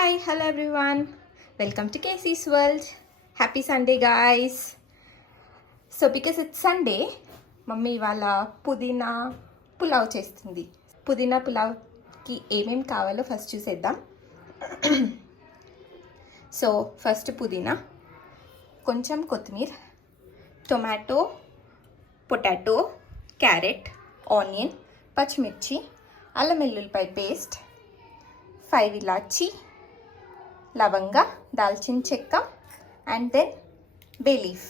Hi hello everyone, welcome to KC's world. Happy Sunday guys. So because it's Sunday, mummy ఇవాళ పుదీనా పులావ్ చేస్తుంది. పుదీనా పులావ్కి ఏమేమి కావాలో ఫస్ట్ చూసేద్దాం. సో ఫస్ట్ పుదీనా, కొంచెం కొత్తిమీర, టొమాటో, పొటాటో, క్యారెట్, ఆనియన్, పచ్చిమిర్చి, అల్లం వెల్లుల్లిపాయ పేస్ట్, 5 ఇలాచి, లవంగా, దాల్చిన చెక్క, and then bay leaf,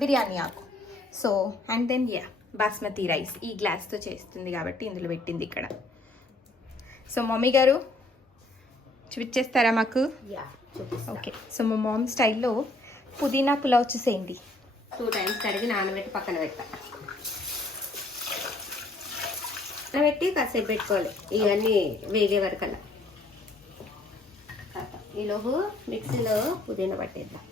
biryani ఆకు. So and then basmati rice ఈ గ్లాస్తో చేస్తుంది కాబట్టి ఇందులో పెట్టింది ఇక్కడ. సో మమ్మీ గారు చూపించేస్తారా మాకు? ఓకే. సో మా మామ్ స్టైల్లో పుదీనా పులావ్ చూసేయండి. 2 టైమ్స్ కడిగి నానబెట్టి పక్కన పెట్టి కాసేపు పెట్టుకోవాలి ఇవన్నీ వేగే వరకల్లా. ఈలోపు మిక్సీలో పుదీనా పట్టేద్దాం.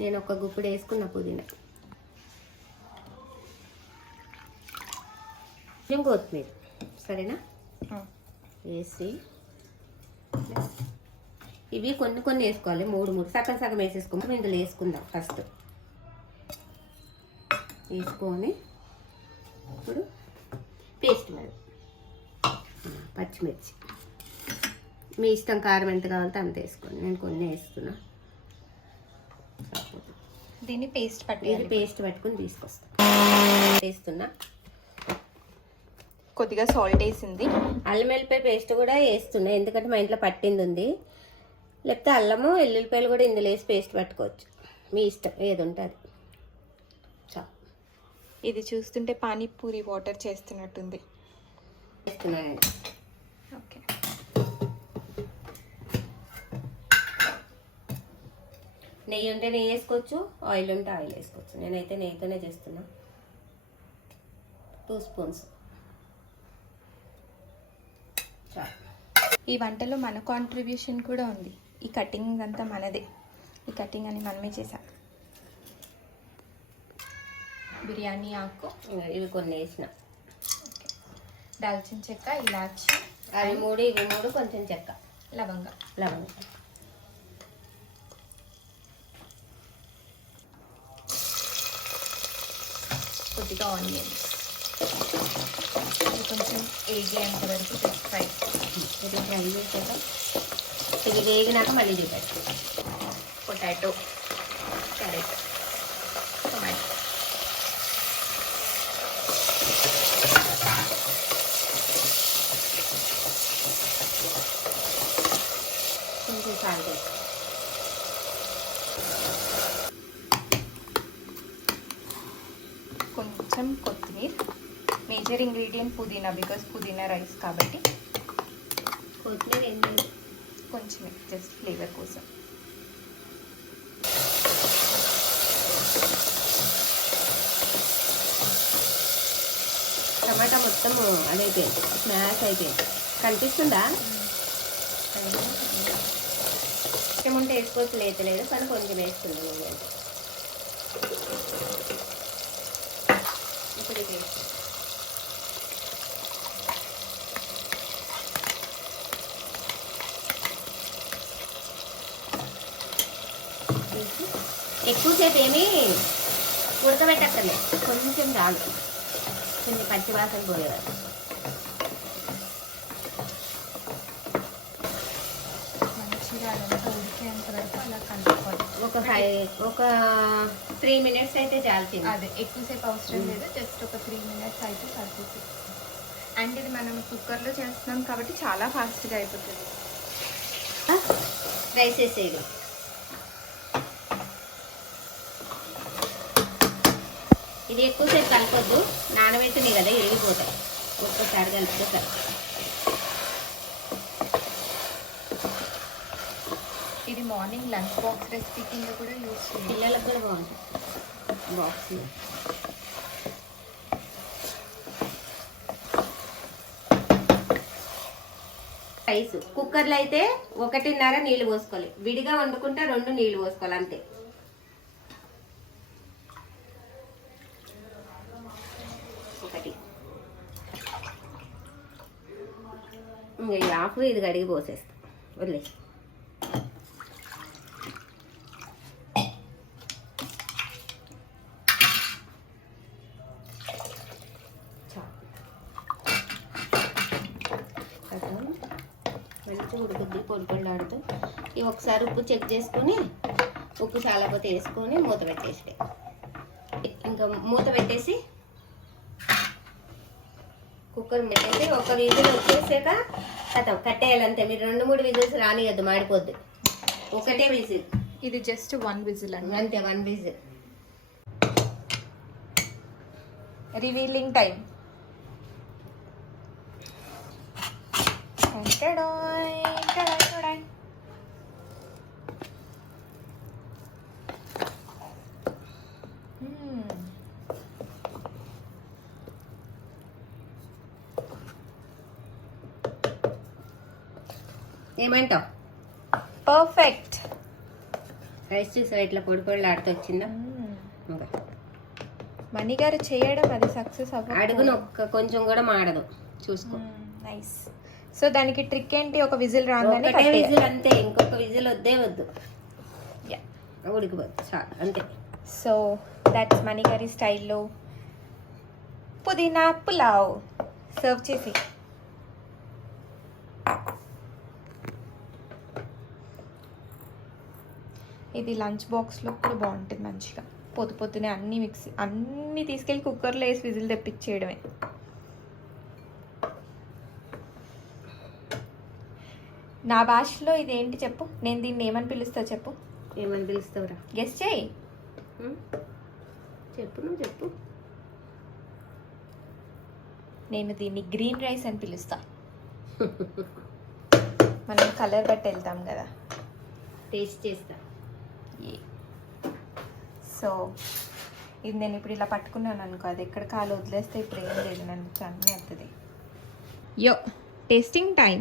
నేను ఒక గుప్పుడు వేసుకున్న పుదీనా, కొంచెం కొత్తిమీర, సరేనా వేసి ఇవి కొన్ని కొన్ని వేసుకోవాలి. 3 సగం సగం వేసేసుకుంటాం. ఇందులో వేసుకుందాం ఫస్ట్. వేసుకొని ఇప్పుడు పేస్ట్ మీద పచ్చిమిర్చి, మీ ఇష్టం కారం ఎంత కావాలంటే అంత వేసుకోండి. నేను కొన్ని వేస్తున్నా. దీన్ని పేస్ట్ పట్టుకుని తీసుకొస్తాను. వేస్తున్నా. కొద్దిగా సాల్ట్ వేసింది. అల్లం వెల్లిపాయ పేస్ట్ కూడా వేస్తున్నా, ఎందుకంటే మా ఇంట్లో పట్టింది ఉంది. లేకపోతే అల్లము వెల్లుల్లిపాయలు కూడా ఇందులో వేసి పేస్ట్ పట్టుకోవచ్చు, మీ ఇష్టం ఏది ఉంటుంది. ఇది చూస్తుంటే పానీపూరి వాటర్ చేస్తున్నట్టుంది. వేస్తున్నాను. ఓకే. నెయ్యి ఉంటే నెయ్యి వేసుకోవచ్చు, ఆయిల్ ఉంటే ఆయిల్ వేసుకోవచ్చు. నేనైతే నెయ్యితోనే చేస్తున్నా. 2 స్పూన్స్. ఈ వంటలో మన కాంట్రిబ్యూషన్ కూడా ఉంది. ఈ కటింగ్ అంతా మనదే. ఈ కటింగ్ అని మనమే చేసాం. బిర్యానీ ఆకు ఇవి కొన్ని వేసిన. దాల్చిన చెక్క, ఇలాచి, అవి 3, ఇవి 3, కొంచెం చెక్క, లవంగా. కొద్దిగా ఆనియన్స్ కొంచెం వేగేంత వరకు ఫ్రై. ఇది ఫ్రై చేసాక ఇది వేగినాక మళ్ళీ చూపెట్టు. Potato, carrot, tomato. కొంచెం సాల్ట్ వేసి కొంచెం కొత్తిమీర. మేజర్ ఇంగ్రీడియంట్ పుదీనా, బికాస్ పుదీనా రైస్ కాబట్టి కొత్తిమీర ఏం లేదు, కొంచెం జస్ట్ ఫ్లేవర్ కోసం. టమాటా మొత్తం అదైపోయింది, స్మాష్ అయిపోయింది. కనిపిస్తుందా? కొంచెం ఉంటే వేసుకోవచ్చు, లేదు కానీ కొంచెం వేస్తుంది. ఇప్పుడు ఇది ఎక్కువసేపు ఏమి ఉడకబెట్టక్కర్లేదు, కొంచెం చాలు, కొంచెం పచ్చివాసన పోయేవారు. మంచిగా అదంతా ఉడికేంత వరకు అలా కలుపుకోవాలి. ఒక 3 మినిట్స్ అయితే చాలు. అదే ఎక్కువసేపు అవసరం లేదు, జస్ట్ ఒక 3 మినిట్స్ అయితే సరిపోతుంది. అండ్ ఇది మనం కుక్కర్లో చేస్తున్నాం కాబట్టి చాలా ఫాస్ట్గా అయిపోతుంది. రైస్ వేసేది. ఇది ఎక్కువసేపు కలపొద్దు, నానబెట్టినాయి కదా ఇరిగిపోతాయి. ఒక్కసారి కలిపితే సరే. ఇది మార్నింగ్ లంచ్ బాక్స్ రెసిపీ కింద కూడా యూజ్ చేయాలి. పిల్లలకు కూడా బాగుంటుంది బాక్స్. రైస్ కుక్కర్లో అయితే 1.5 నీళ్ళు పోసుకోవాలి, విడిగా వండుకుంటే 2 నీళ్ళు పోసుకోవాలి అంతే. హాఫ్ ఇది కడిగి పోసేస్తా. వదిలేసి మంచిగా ఉడుకుద్ది పొడి ఇవి ఒకసారి ఉప్పు చెక్ చేసుకొని ఉప్పు చాలకపోతే వేసుకొని మూత పెట్టేసి ఇంకా మూత పెట్టేసి కుక్కర్ పెట్టేసి ఒక విజిల్ వచ్చేసాక కట్టేయాలంతే. మీరు 2-3 విజిల్స్ రానియద్దు, మాడిపోద్ది. ఒకటే విజిల్, ఇది జస్ట్ 1 విజిల్ అండి, అంతే 1 విజిల్. Revealing time. ఏమంటావు? పర్ఫెక్ట్. రైస్ చూసావా ఇట్లా పొడి పొడిలు ఆడుతూ వచ్చిందా? మణి గారు చేయడం అది సక్సెస్ అవ్వ, అడుగును ఒక్క కొంచెం కూడా మాడదు, చూసుకో. నైస్. సో దానికి ట్రిక్ ఏంటి? ఒక విజిల్ రాగానే ఒకటే విజిల్ అంతే, ఇంకొక విజిల్ వద్దు. ఉడికిపోద్దు చాలు, అంతే. సో దట్స్ మణి గారి స్టైల్లో పుదీనా పులావ్. సర్వ్ చేసి ఇది లంచ్ బాక్స్లో కూడా బాగుంటుంది మంచిగా. పొద్దునే అన్నీ తీసుకెళ్ళి కుక్కర్లో వేసి విజిల్ తెప్పించేయడమే. నా భాషలో ఇదేంటి చెప్పు, నేను దీన్ని ఏమని పిలుస్తా చెప్పు. ఏమని పిలుస్తావురా? గెస్ చేయి. చెప్పు, నువ్వు చెప్పు. నేను దీన్ని గ్రీన్ రైస్ అని పిలుస్తా. మనం కలర్ బట్టి వెళ్తాం కదా. టేస్ట్ చేస్తా. సో ఇది నేను ఇప్పుడు ఇలా పట్టుకున్నాను అనుకో, అది ఎక్కడ కాలు వదిలేస్తే ఇప్పుడు ఏం లేదు, నన్ను అన్నీ వస్తుంది. యో టేస్టింగ్ టైం.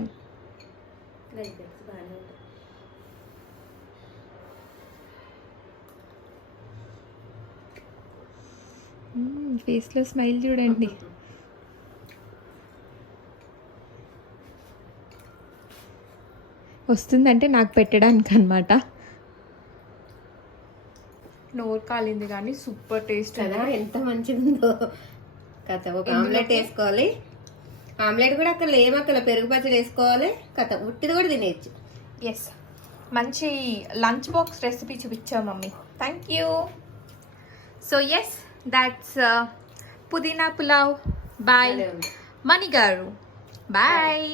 ఫేస్లో స్మైల్ చూడండి. వస్తుందంటే నాకు పెట్టడానికి అనమాట. నోరు కాలింది కానీ సూపర్ టేస్ట్ కదా, ఎంత మంచిగా ఉందో కథ. ఒక ఆమ్లెట్ వేసుకోవాలి. ఆమ్లెట్ కూడా అక్కడ ఏమక్కల పెరుగు పచ్చడి వేసుకోవాలి కథ. ఉట్టిది కూడా తినేయచ్చు. ఎస్, మంచి లంచ్ బాక్స్ రెసిపీ చూపించావు mummy, thank you. So yes, that's పుదీనా పులావ్. బాయ్ మణి గారు, బాయ్.